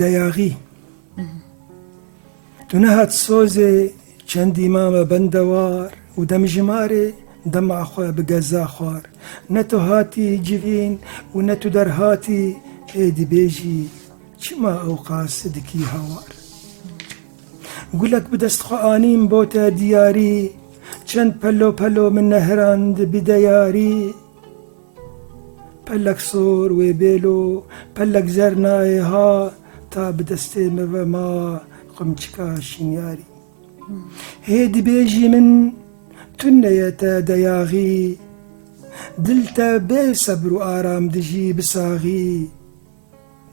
دەیاغی تو نەهات سۆزێ چەندی مامە بەندەوار و دەمژمارێ دەماخوا بگەزا خوار نەتۆ هاتی جوین و نەتو دەرهاتی ئێدی بێژی چما ئەو قاسدکی هەوار گولەک بدەستخوا ئانیم بۆتە دیاری چەند پەلۆ پەلۆ من نەهراند بدەیاری پەلەک سۆر وێ بێلۆ پەلەک زەرنایە ها تا بدەستێ مەڤەما قمچکا شینیاری هێدی بێژی من تونەیەتە دەیاغی دلتە بێ سەبر و ئارام دژی بساغی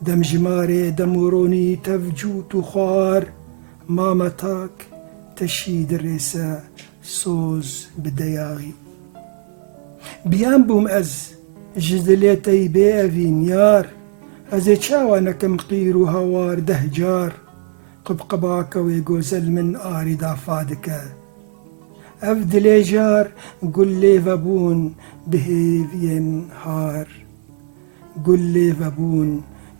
دەمژمارێ دەموڕۆنی تەڤجووت و خوار مامە تاک تەشی دڕێسە سۆز بدەیاغی بیان بووم ئەز ji dilê te yî bê evîn yar ez ê çawa nekim qîr û hewar 10 car qibqibaka wê gozel min arî dafa dike ev dilê jar gul lê vebûn bi hêviyên har gul lê vebûn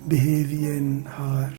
bi hêviyên har